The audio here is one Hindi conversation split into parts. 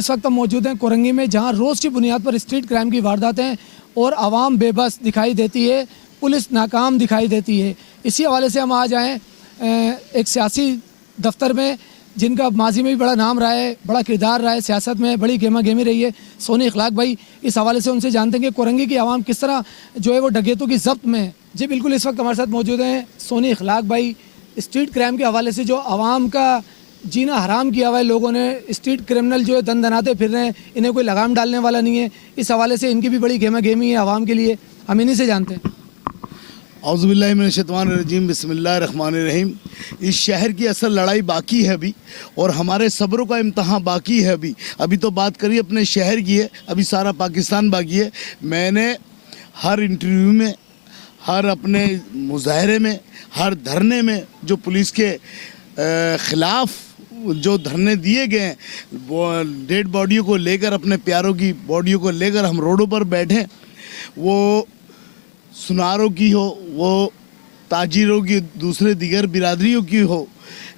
इस वक्त हम मौजूद हैं कोरंगी में, जहां रोज़ की बुनियाद पर स्ट्रीट क्राइम की वारदातें और आवाम बेबस दिखाई देती है, पुलिस नाकाम दिखाई देती है। इसी हवाले से हम आज आए एक सियासी दफ्तर में, जिनका माजी में भी बड़ा नाम रहा है, बड़ा किरदार रहा है, सियासत में बड़ी गेमा गेमी रही है, सोनी इखलाक भाई। इस हवाले से उनसे जानते हैं कि कोरंगी की आवाम किस तरह जो है वो डकैतों की जब्त में है। जी बिल्कुल, इस वक्त हमारे साथ मौजूद हैं सोनी इखलाक भाई। स्ट्रीट क्राइम के हवाले से जो आवाम का जीना हराम किया हुआ है लोगों ने, स्ट्रीट क्रिमिनल जो है दन दनाते फिर रहे हैं, इन्हें कोई लगाम डालने वाला नहीं है। इस हवाले से इनकी भी बड़ी गेमा गेमी है आवाम के लिए। हम इन्हीं से जानते हैं। औज़ुबिल्लाहि मिनश्शैतानिर्रजीम, बिस्मिल्लाहिर्रहमानिर्रहीम। इस शहर की असल लड़ाई बाकी है अभी, और हमारे सब्रों का इम्तहान बाकी है अभी तो बात करिए अपने शहर की है, अभी सारा पाकिस्तान बाकी है। मैंने हर इंटरव्यू में, हर अपने मुजाहरे में, हर धरने में जो पुलिस के ख़िलाफ़ जो धरने दिए गए हैं, डेड बॉडियों को लेकर, अपने प्यारों की बॉडियों को लेकर हम रोडों पर बैठे, वो सुनारों की हो, वो ताजिरों की, दूसरे दिगर बिरादरियों की हो,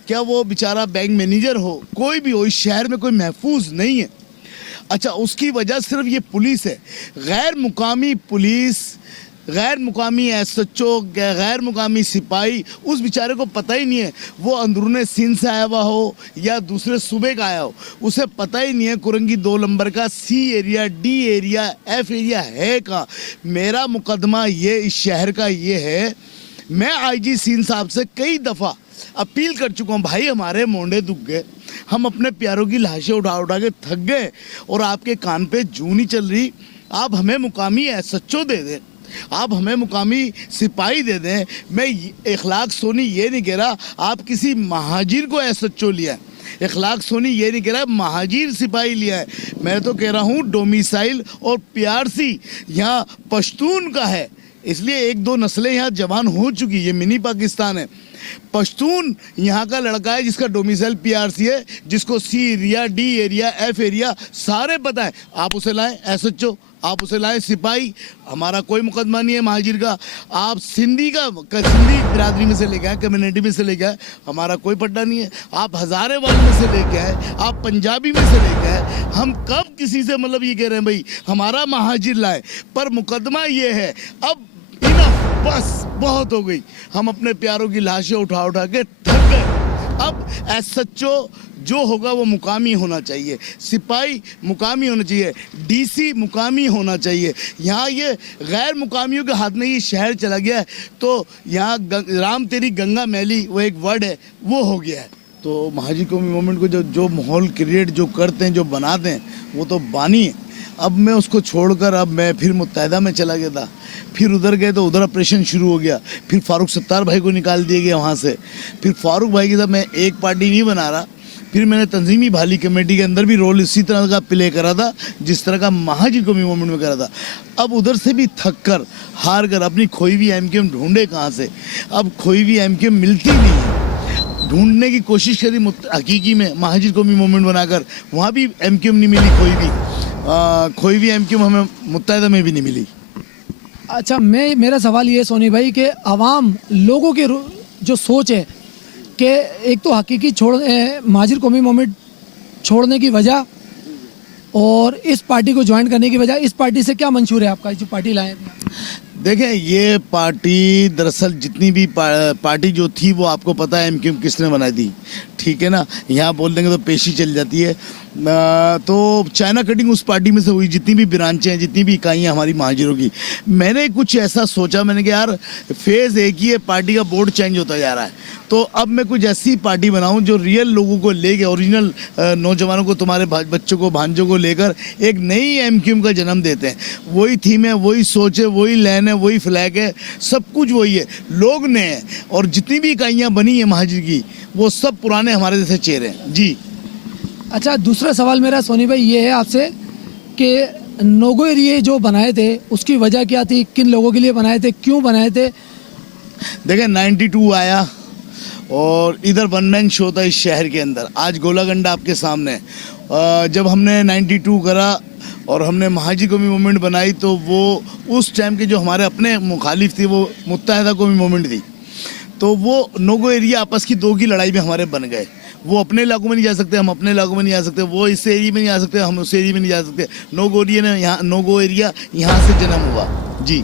क्या वो बेचारा बैंक मैनेजर हो, कोई भी हो, इस शहर में कोई महफूज नहीं है। अच्छा, उसकी वजह सिर्फ ये पुलिस है, गैर मुकामी पुलिस, गैर मुकामी SHO, गैर मुकामी सिपाही। उस बेचारे को पता ही नहीं है वो अंदरूने सिंध से आया हुआ हो या दूसरे सूबे का आया हो, उसे पता ही नहीं है कोरंगी 2 नंबर का C area, D area, F area है कहाँ। मेरा मुकदमा ये इस शहर का ये है, मैं IG सिंध साहब से कई दफ़ा अपील कर चुका हूँ, भाई हमारे मोंडे दुख गए, हम अपने प्यारों की लाशें उठा उठा के थक गए और आपके कान पे जूं नहीं चल रही। आप हमें मुकामी SHO दे दें, आप हमें मुकामी सिपाही दे दें। मैं इखलाक सोनी ये नहीं कह रहा आप किसी महाजिर को SHO लिया है, इखलाक सोनी ये नहीं कह रहा महाजिर सिपाही लिया है। मैं तो कह रहा हूँ डोमिसाइल और PRC यहाँ पश्तून का है, इसलिए 1-2 नस्लें यहाँ जवान हो चुकी। ये मिनी पाकिस्तान है। पश्तून यहाँ का लड़का है जिसका डोमिसाइल PRC है, जिसको C area, D area, F area सारे पता है। आप उसे लाएं SHO, आप उसे लाएं सिपाही, हमारा कोई मुकदमा नहीं है महाजिर का। आप सिंधी बिरादरी में से लेके आए, कम्युनिटी में से लेके आए, हमारा कोई पट्टा नहीं है। आप हज़ारेवाल में से लेके आए, आप पंजाबी में से लेके आए, हम कब किसी से मतलब ये कह रहे हैं भाई हमारा महाजिर लाए। पर मुकदमा ये है, अब इनफ, बस बहुत हो गई। हम अपने प्यारों की लाशें उठा उठा के थक गए। अब SHO जो होगा वो मुकामी होना चाहिए, सिपाही मुकामी होना चाहिए, DC मुकामी होना चाहिए। यहाँ ये गैर मुकामियों के हाथ में ये शहर चला गया है, तो यहाँ राम तेरी गंगा मैली वो एक वर्ड है, वो हो गया है। तो महाजी कौमी मूवमेंट को जो माहौल क्रिएट जो करते हैं, जो बनाते हैं, वो तो बानी है। अब मैं उसको छोड़कर अब मैं फिर मुत्तहिदा में चला गया था, फिर उधर गए तो उधर ऑपरेशन शुरू हो गया, फिर फारूक सत्तार भाई को निकाल दिया गया वहाँ से। फिर फारूक भाई के साथ मैं एक पार्टी नहीं बना रहा, फिर मैंने तंजीमी भाली कमेटी के अंदर भी रोल इसी तरह का प्ले करा था जिस तरह का महाजी कौमी मूवमेंट में करा था। अब उधर से भी थक कर, हार कर अपनी खोई हुई MQM ढूंढे कहाँ से, अब खोई हुई MQM मिलती नहीं है। ढूंढने की कोशिश करी हकीकी में महाजी कौमी मूवमेंट बनाकर, वहाँ भी MQM नहीं मिली, खोई हुई MQM हमें मुत्तहिदा में भी नहीं मिली। अच्छा, मेरा सवाल ये सोनी भाई कि आवाम लोगों के जो सोच है कि एक तो हकीकी महाजिर कौमी मूवमेंट छोड़ने की वजह और इस पार्टी को ज्वाइन करने की वजह, इस पार्टी से क्या मंशूर है आपका, जो पार्टी लाए? देखें, ये पार्टी दरअसल जितनी भी पार्टी जो थी वो आपको पता है MQM किसने बनाई थी, ठीक है ना। यहाँ बोल देंगे तो पेशी चल जाती है। तो चाइना कटिंग उस पार्टी में से हुई, जितनी भी ब्रांचें हैं, जितनी भी इकाइयाँ हमारी महाजिरों की। मैंने कुछ ऐसा सोचा, मैंने कहा यार फेज़ एक ही है, पार्टी का बोर्ड चेंज होता जा रहा है, तो अब मैं कुछ ऐसी पार्टी बनाऊं जो रियल लोगों को लेके, ओरिजिनल नौजवानों को, तुम्हारे बच्चों को, भांजों को लेकर एक नई MQM का जन्म देते हैं। वही थीम है, वही सोच है, वही लाइन है, वही फ्लैग है, सब कुछ वही है, लोग नए हैं, और जितनी भी इकाइयाँ बनी है महाजिर की वो सब पुराने हमारे जैसे चेहरे हैं जी। अच्छा, दूसरा सवाल मेरा सोनी भाई ये है आपसे कि नोगो एरिया जो बनाए थे उसकी वजह क्या थी, किन लोगों के लिए बनाए थे, क्यों बनाए थे? देखें, 92 आया और इधर वन मैन शो था इस शहर के अंदर। आज गोलागंडा आपके सामने है। जब हमने 92 करा और हमने महाजी कौमी मूवमेंट बनाई, तो वो उस टाइम के जो हमारे अपने मुखालिफ थी वो मुत्तहिदा कौमी मूवमेंट थी, तो वो नोगो एरिया आपस की 2 की लड़ाई में हमारे बन गए। वो अपने इलाकों में नहीं जा सकते, हम अपने इलाकों में नहीं जा सकते, वो इस एरिया में नहीं आ सकते, हम उस एरिया में नहीं जा सकते। नो गो एरिया ने यहाँ, नो गो एरिया यहाँ से जन्म हुआ जी।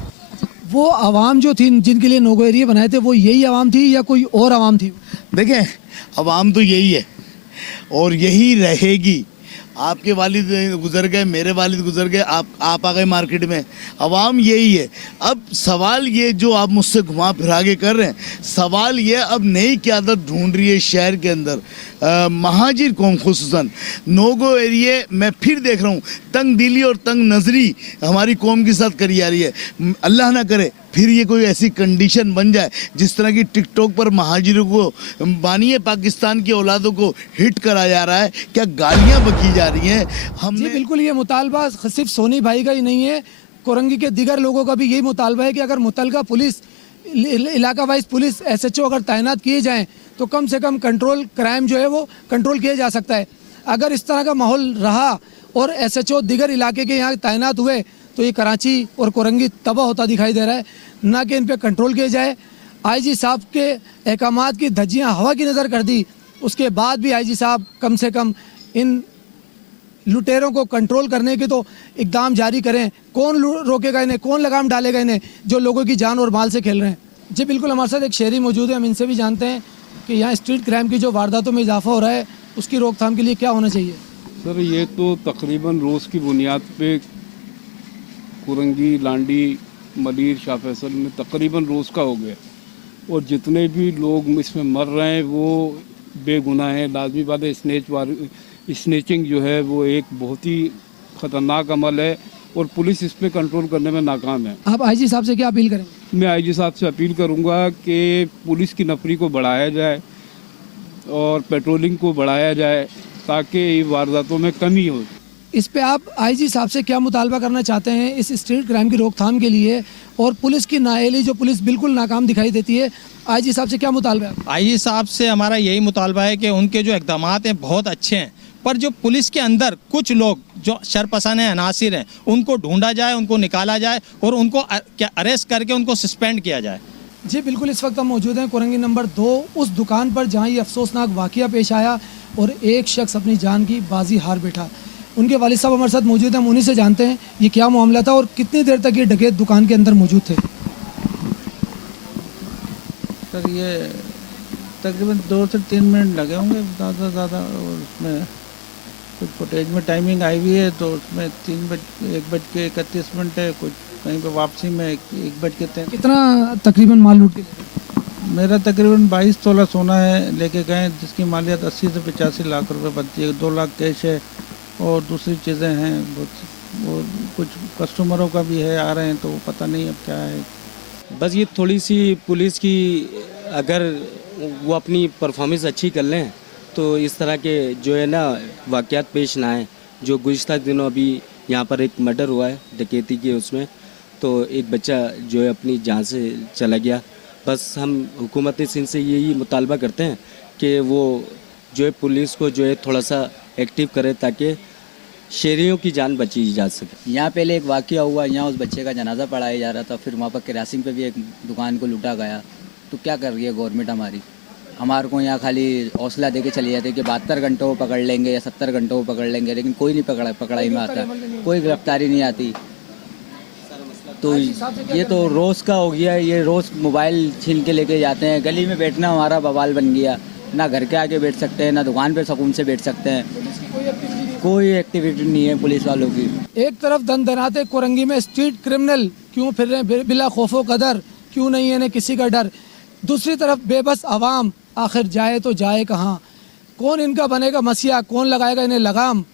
वो आवाम जो थी जिनके लिए नोगो एरिया बनाए थे, वो यही आवाम थी या कोई और आवाम थी? देखें, अवाम तो यही है और यही रहेगी। आपके वालिद गुजर गए, मेरे वालिद गुजर गए, आप आ गए मार्केट में, अवाम यही है। अब सवाल ये जो आप मुझसे घुमा फिरा के कर रहे हैं, सवाल ये अब नई क़यादत ढूंढ रही है शहर के अंदर, महाजिर कौम खुसूसन। नोगो एरिया मैं फिर देख रहा हूँ तंग दिली और तंग नज़री हमारी कौम के साथ करी जा रही है। अल्लाह ना करे फिर ये कोई ऐसी कंडीशन बन जाए जिस तरह की टिकटॉक पर महाजिरों को, बानिए पाकिस्तान की औलादों को हिट करा जा रहा है, क्या गालियाँ बकी जा रही हैं। जी हमने बिल्कुल, ये मुतालबा सिर्फ सोनी भाई का ही नहीं है, कोरंगी के दिगर लोगों का भी यही मुतालबा है कि अगर मुतलका पुलिस, इलाका वाइज पुलिस SHO अगर तैनात किए जाएं तो कम से कम कंट्रोल क्राइम जो है वो कंट्रोल किया जा सकता है। अगर इस तरह का माहौल रहा और SHO दिगर इलाके के यहाँ तैनात हुए तो ये कराची और कोरंगी तबाह होता दिखाई दे रहा है। ना कि इन पे कंट्रोल किया जाए। IG साहब के अहकामात की धज्जियाँ हवा की नज़र कर दी, उसके बाद भी IG साहब कम से कम इन लुटेरों को कंट्रोल करने के तो इकदाम जारी करें। कौन रोकेगा इन्हें, कौन लगाम डालेगा इन्हें जो लोगों की जान और माल से खेल रहे हैं? जी बिल्कुल, हमारे साथ एक शहरी मौजूद है, हम इनसे भी जानते हैं कि यहाँ स्ट्रीट क्राइम की जो वारदातों में इजाफा हो रहा है उसकी रोकथाम के लिए क्या होना चाहिए? सर, ये तो तकरीबन रोज़ की बुनियाद पे कुरंगी, लांडी, मलीर, शाह फैसल में तकरीबन रोज़ का हो गया और जितने भी लोग इसमें मर रहे हैं वो बेगुनाह हैं। लाजमी बात है, स्नेचिंग जो है वो एक बहुत ही ख़तरनाक अमल है और पुलिस इस पर कंट्रोल करने में नाकाम है। आप IG साहब से क्या अपील करेंगे? मैं IG साहब से अपील करूंगा कि पुलिस की नफरी को बढ़ाया जाए और पेट्रोलिंग को बढ़ाया जाए ताकि वारदातों में कमी हो। इस पे आप IG साहब से क्या मुतालबा करना चाहते हैं इस स्ट्रीट क्राइम की रोकथाम के लिए, और पुलिस की नाअहली जो पुलिस बिल्कुल नाकाम दिखाई देती है, IG साहब से क्या मुतालबा है? IG साहब से हमारा यही मुतालबा है कि उनके जो इक़दाम हैं बहुत अच्छे हैं, पर जो पुलिस के अंदर कुछ लोग जो शरपसान हैं, अनासिर हैं, उनको ढूंढा जाए, उनको निकाला जाए और उनको अरेस्ट करके उनको सस्पेंड किया जाए। जी बिल्कुल, इस वक्त हम मौजूद हैं कोरंगी नंबर 2 उस दुकान पर जहां ये अफसोसनाक वाक़या पेश आया और एक शख्स अपनी जान की बाजी हार बैठा। उनके वालिद साहब हमारे साथ मौजूद हैं, हम उन्हीं से जानते हैं ये क्या मामला था और कितनी देर तक ये डकैत दुकान के अंदर मौजूद थे। सर, ये तकरीबन 2 से 3 मिनट लगे होंगे ज़्यादा और उसमें कुछ फुटेज में टाइमिंग आई हुई है तो उसमें 1:31 है, कुछ कहीं पे वापसी में 1:03। कितना तकरीबन माल लूट के? मेरा तकरीबन 22 तोला सोना है लेके गए, जिसकी मालियत 80 से 85 लाख रुपए बनती है। 2 लाख कैश है और दूसरी चीज़ें हैं वो कुछ कस्टमरों का भी है, आ रहे हैं तो पता नहीं अब क्या है। बस ये थोड़ी सी पुलिस की अगर वो अपनी परफॉर्मेंस अच्छी कर लें तो इस तरह के जो है ना वाक़यात पेश ना आए। जो गुज़िश्ता दिनों अभी यहाँ पर एक मर्डर हुआ है डकैती के, उसमें तो एक बच्चा जो है अपनी जान से चला गया। बस हम हुकूमत सिंध से यही मुतालबा करते हैं कि वो जो है पुलिस को जो है थोड़ा सा एक्टिव करे ताकि शहरियों की जान बची जा सके। यहाँ पहले एक वाक़या हुआ, यहाँ उस बच्चे का जनाजा पढ़ाया जा रहा था, फिर वहाँ पर क्रॉसिंग पे भी एक दुकान को लूटा गया। तो क्या कर रही है गवर्नमेंट हमारी? हमारे को यहाँ खाली हौसला दे के चली जाती है कि 72 घंटों को पकड़ लेंगे या 70 घंटों को पकड़ लेंगे, लेकिन कोई नहीं पकड़ाई में आता, कोई गिरफ्तारी नहीं आती। तो ये तो रोज़ का हो गया है, ये रोज़ मोबाइल छीन के लेके जाते हैं। गली में बैठना हमारा बवाल बन गया, ना घर के आगे बैठ सकते हैं, ना दुकान पे सुकून से बैठ सकते हैं। कोई एक्टिविटी नहीं है पुलिस वालों की। एक तरफ दनदनाते कोरंगी में स्ट्रीट क्रिमिनल क्यों फिर रहे हैं बिला खौफो कदर, क्यों नहीं है इन्हें किसी का डर। दूसरी तरफ बेबस आवाम आखिर जाए तो जाए कहाँ, कौन इनका बनेगा मसीहा, कौन लगाएगा इन्हें लगाम।